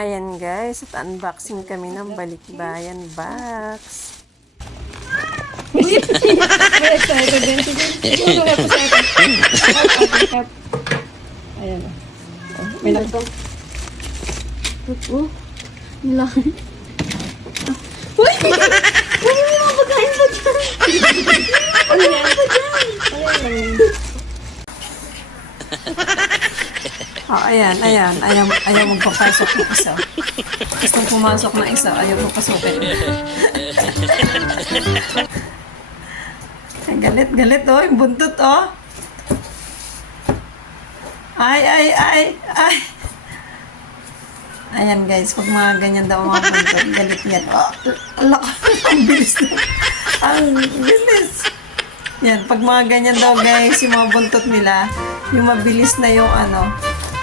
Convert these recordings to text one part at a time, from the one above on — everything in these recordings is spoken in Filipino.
Ayan guys, at unboxing kami ng Balikbayan box. Excited din. Siguro nga po sa akin. Ayan. May nagto. Laki. Uy! Uy, may mga pagkain pa dyan! Ano yan? Ayan. Ayaw magpapasok ng isa. Gustong pumasok ng isa, ayaw magpasukin. Galit oh, yung buntot oh. Ay. Ayan guys, pag mga ganyan daw mga buntot, galit yan. Oh, ang bilis na. Ang bilis. Yan, pag mga ganyan daw guys, yung mga buntot nila, yung mabilis na yung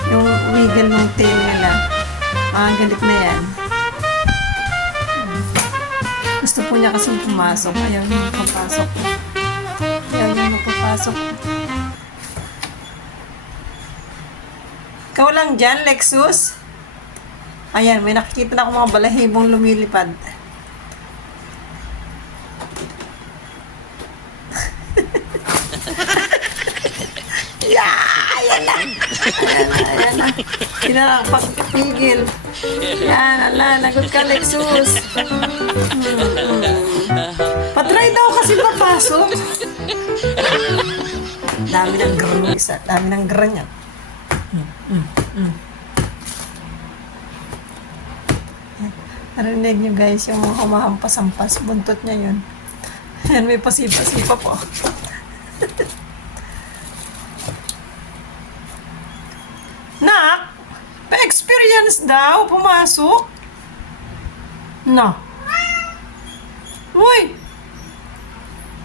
yung wiggle ng tail nila. Galit na yan. Gusto po niya kasi pumasok. Ayaw niya magpapasok. Ikaw lang dyan, Lexus? Ayan, may nakikita na ako mga balahibong lumilipad. Ayan na. Hindi na pagpigil. Yan, lagot ka, Lexus. Patry daw kasi papasok. Dami ng grun isa. Dami ng grun yan. Narinig nyo guys, yung humahampas-hampas. Buntot niya yun. Yan, may pasipa-sipa po. Nak, pa-experience daw, pumasok. No. Uy!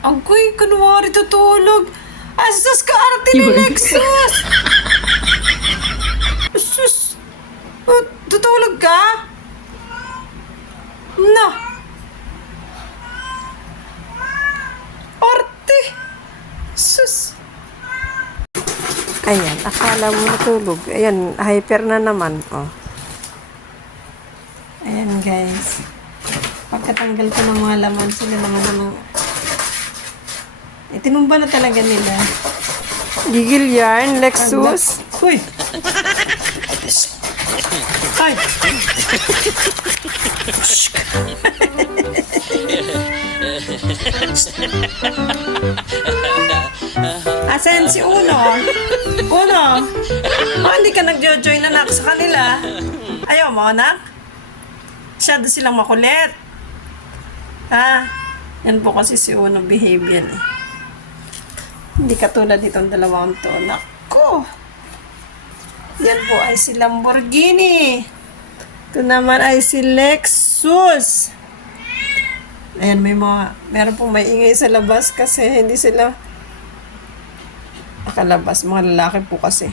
Agoy, kunwari tutulog. Asus ka, arte ni Lexus! Asus! Tutulog ka? No. Arte! Sus! Ayan, akala mo natulog. Ayan, hyper na naman. Oh. Ayan, guys. Pagkatanggal ko ng mga laman, sila naman. Tinumba na talaga nila. Gigil yan, Lexus. Uy! Ay! Asan si Uno? Uno! Hindi ka nag-join anak sa kanila. Ayaw mo, anak? Masyado silang makulit. Yan po kasi si Uno behave yan eh. Hindi katulad itong dalawang to. Nako! Yan po ay si Lamborghini. Ito naman ay si Lexus. Ayan, meron pong may ingay sa labas kasi hindi sila nakalabas. Mga lalaki po kasi.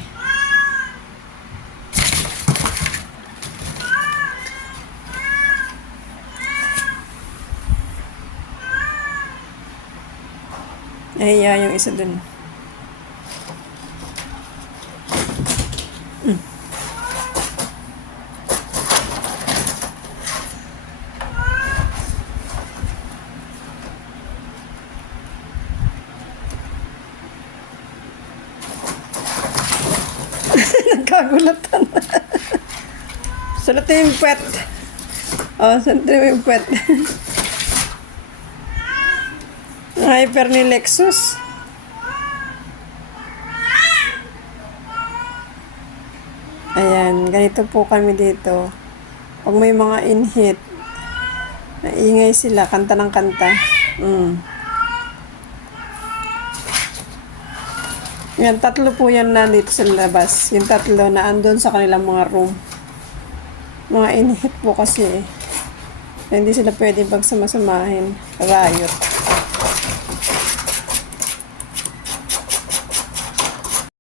Ay, yung isa dun. Nagkagulatan. Sulatin yung puwet. Sulatin yung puwet. Hyper ni Lexus. Ayan, ganito po kami dito. Pag may mga in-hit, naingay sila, kanta ng kanta. Yan, tatlo po yan na dito sa labas. Yung tatlo na andun sa kanilang mga room. Mga in-hit po kasi eh. Hindi sila pwede pagsamasamahin. Riot.